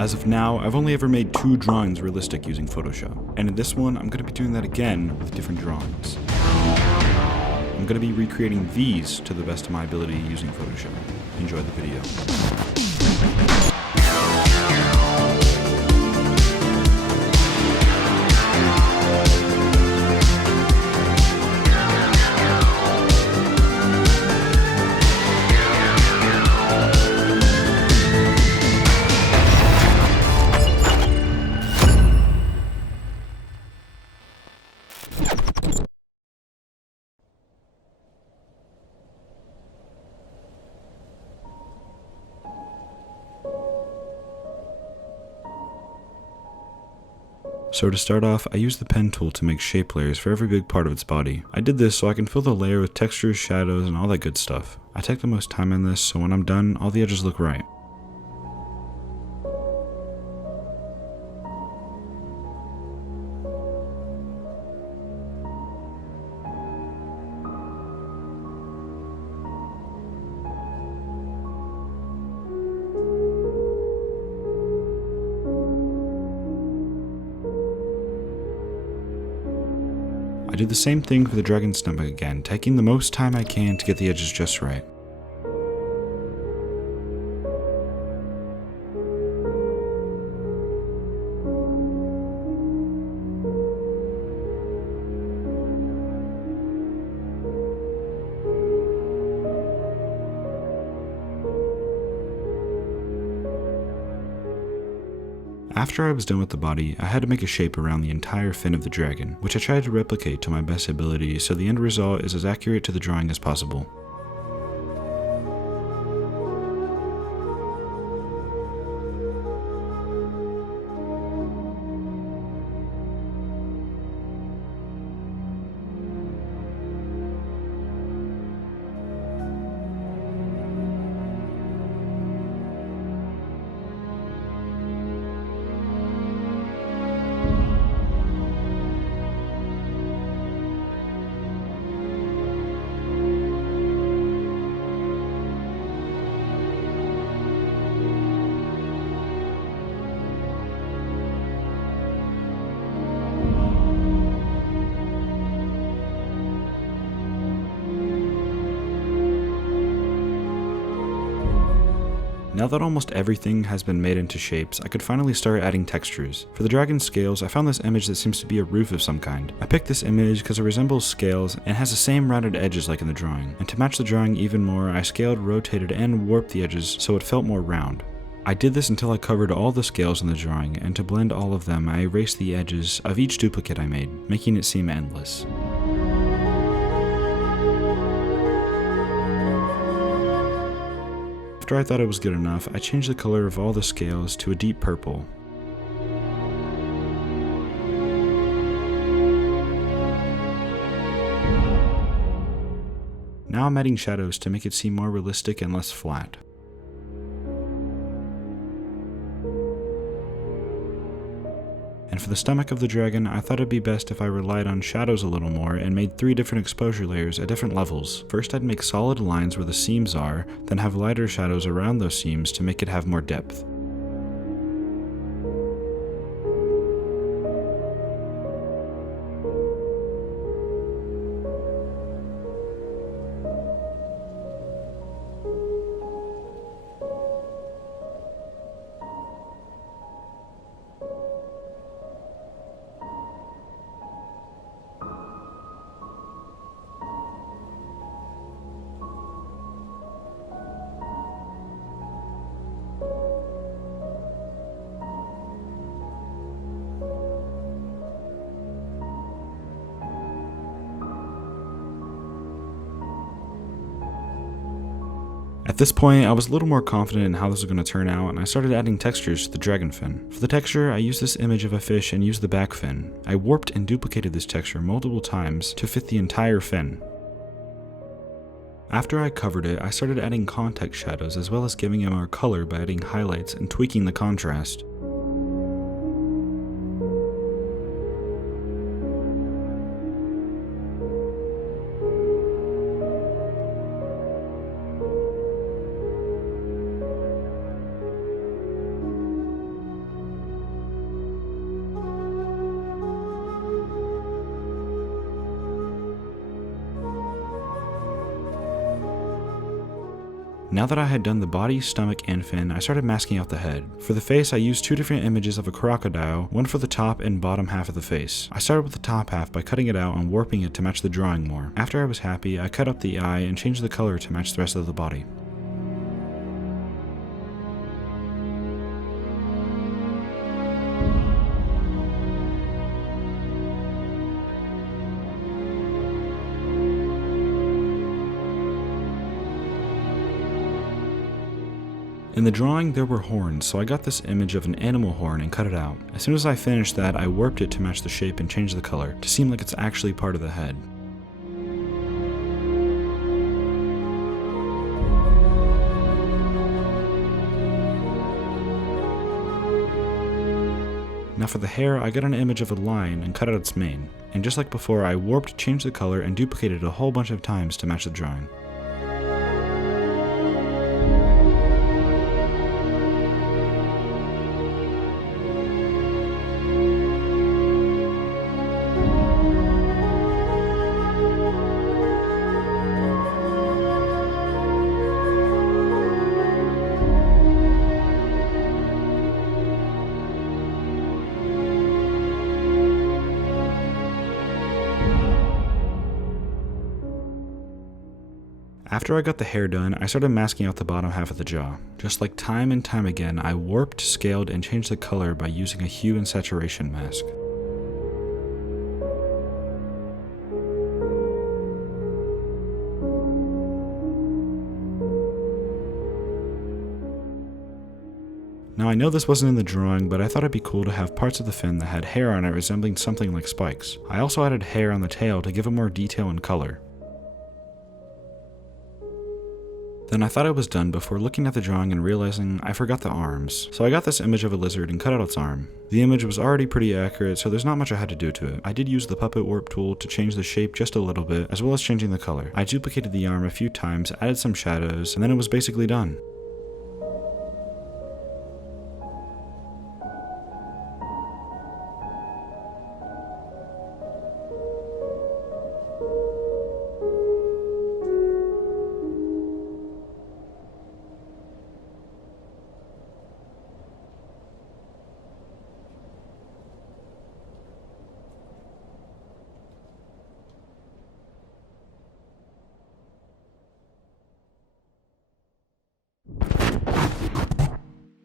As of now, I've only ever made 2 drawings realistic using Photoshop, and in this one, I'm going to be doing that again with different drawings. I'm going to be recreating these to the best of my ability using Photoshop. Enjoy the video. So to start off, I used the pen tool to make shape layers for every big part of its body. I did this so I can fill the layer with textures, shadows, and all that good stuff. I take the most time on this, so when I'm done, all the edges look right. I do the same thing for the dragon's stomach again, taking the most time I can to get the edges just right. After I was done with the body, I had to make a shape around the entire fin of the dragon, which I tried to replicate to my best ability so the end result is as accurate to the drawing as possible. Now that almost everything has been made into shapes, I could finally start adding textures. For the dragon's scales, I found this image that seems to be a roof of some kind. I picked this image because it resembles scales and has the same rounded edges like in the drawing. And to match the drawing even more, I scaled, rotated, and warped the edges so it felt more round. I did this until I covered all the scales in the drawing, and to blend all of them, I erased the edges of each duplicate I made, making it seem endless. After I thought it was good enough, I changed the color of all the scales to a deep purple. Now I'm adding shadows to make it seem more realistic and less flat. And for the stomach of the dragon, I thought it'd be best if I relied on shadows a little more and made 3 different exposure layers at different levels. First, I'd make solid lines where the seams are, then have lighter shadows around those seams to make it have more depth. At this point, I was a little more confident in how this was going to turn out, and I started adding textures to the dragon fin. For the texture, I used this image of a fish and used the back fin. I warped and duplicated this texture multiple times to fit the entire fin. After I covered it, I started adding context shadows as well as giving it more color by adding highlights and tweaking the contrast. Now that I had done the body, stomach, and fin, I started masking out the head. For the face, I used 2 different images of a crocodile, one for the top and bottom half of the face. I started with the top half by cutting it out and warping it to match the drawing more. After I was happy, I cut up the eye and changed the color to match the rest of the body. In the drawing, there were horns, so I got this image of an animal horn and cut it out. As soon as I finished that, I warped it to match the shape and changed the color, to seem like it's actually part of the head. Now for the hair, I got an image of a lion and cut out its mane. And just like before, I warped, changed the color, and duplicated it a whole bunch of times to match the drawing. After I got the hair done, I started masking out the bottom half of the jaw. Just like time and time again, I warped, scaled, and changed the color by using a hue and saturation mask. Now I know this wasn't in the drawing, but I thought it'd be cool to have parts of the fin that had hair on it resembling something like spikes. I also added hair on the tail to give it more detail and color. Then I thought I was done before looking at the drawing and realizing I forgot the arms. So I got this image of a lizard and cut out its arm. The image was already pretty accurate, so there's not much I had to do to it. I did use the puppet warp tool to change the shape just a little bit, as well as changing the color. I duplicated the arm a few times, added some shadows, and then it was basically done.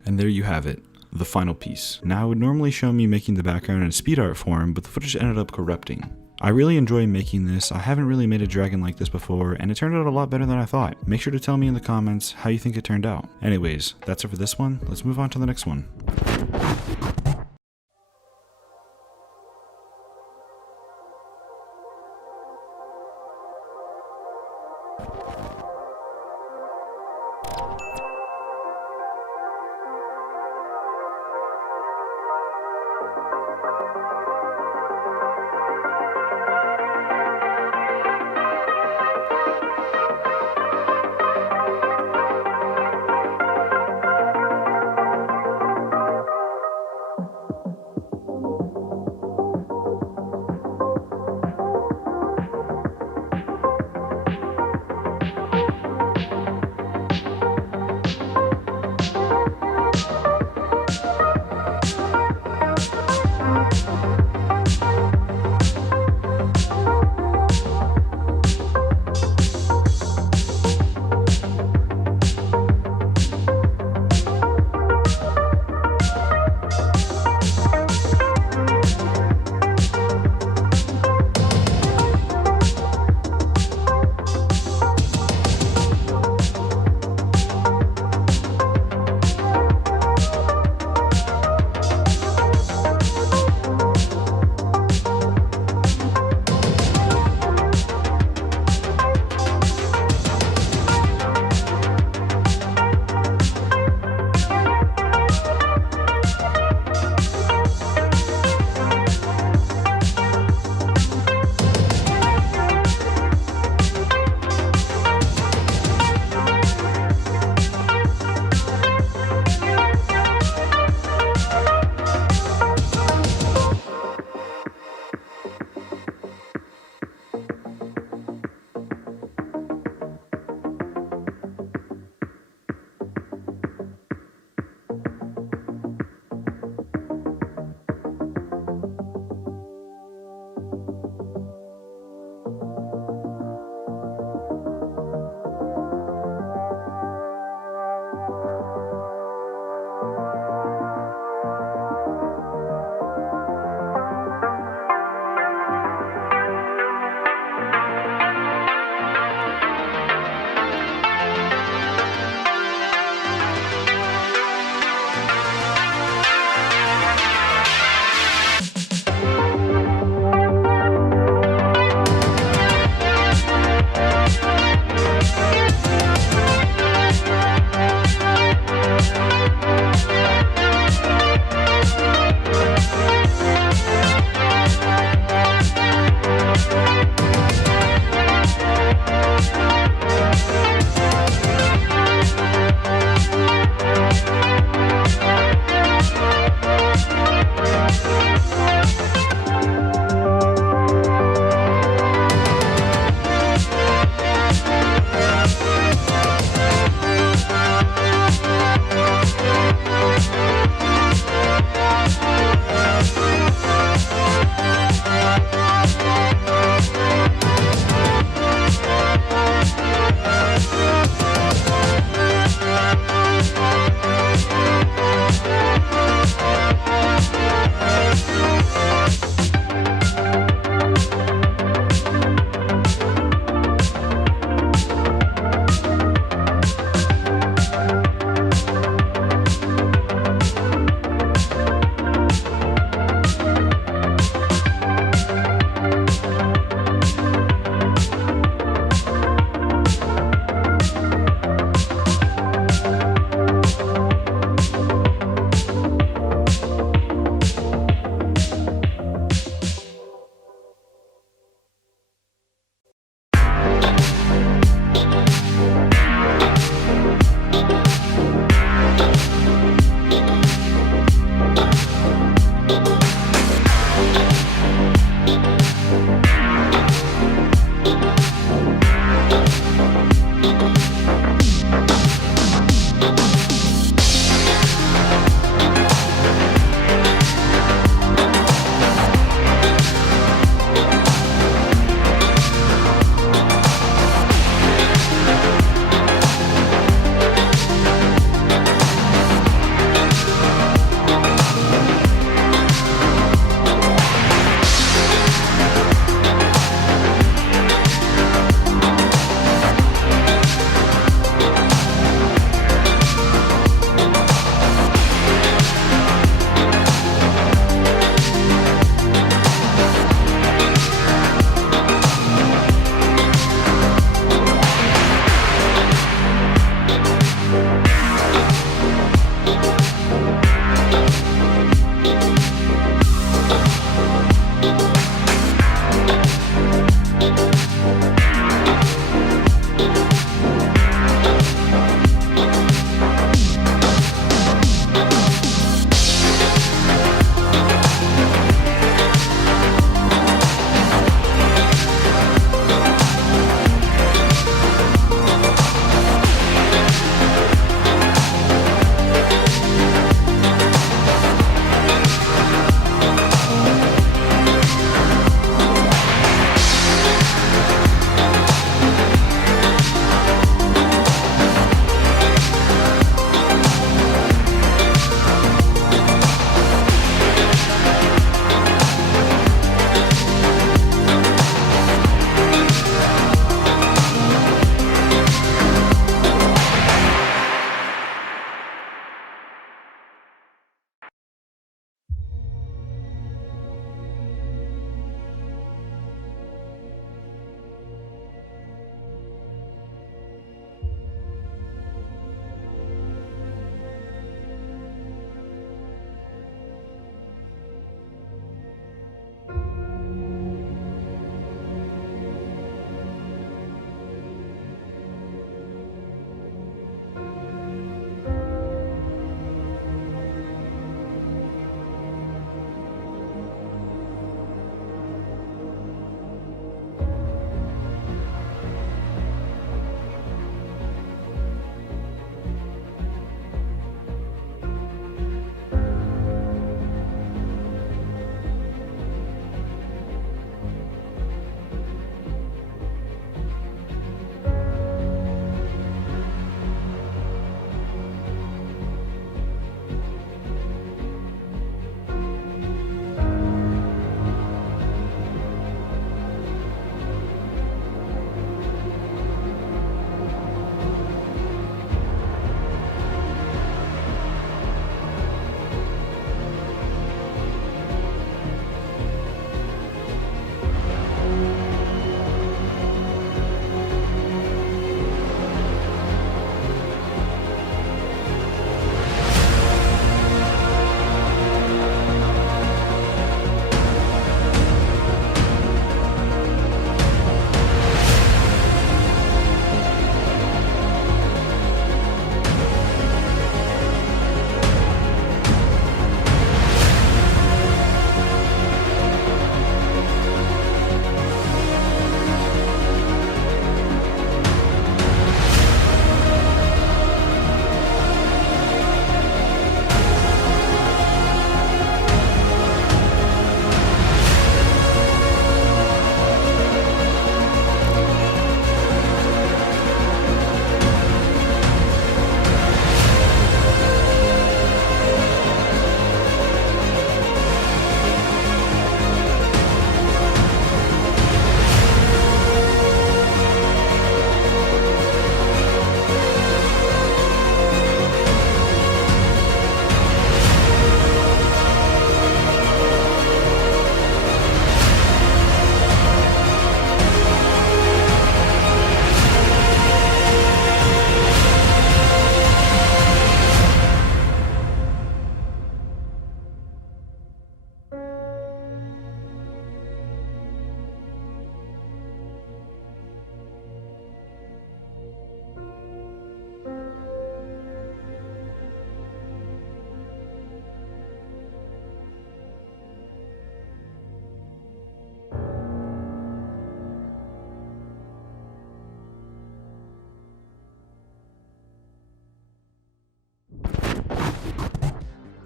And there you have it, the final piece. Now it would normally show me making the background in speed art form, but the footage ended up corrupting. I really enjoy making this. I haven't really made a dragon like this before, and it turned out a lot better than I thought. Make sure to tell me in the comments how you think it turned out. Anyways, that's it for this one. Let's move on to the next one.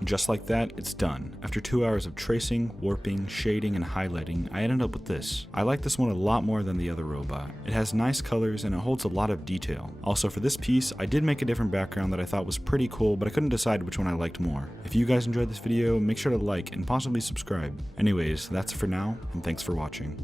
just like that, it's done. After 2 hours of tracing, warping, shading, and highlighting, I ended up with this. I like this one a lot more than the other robot. It has nice colors and it holds a lot of detail. Also for this piece, I did make a different background that I thought was pretty cool, but I couldn't decide which one I liked more. If you guys enjoyed this video, make sure to like and possibly subscribe. Anyways, that's it for now, and thanks for watching.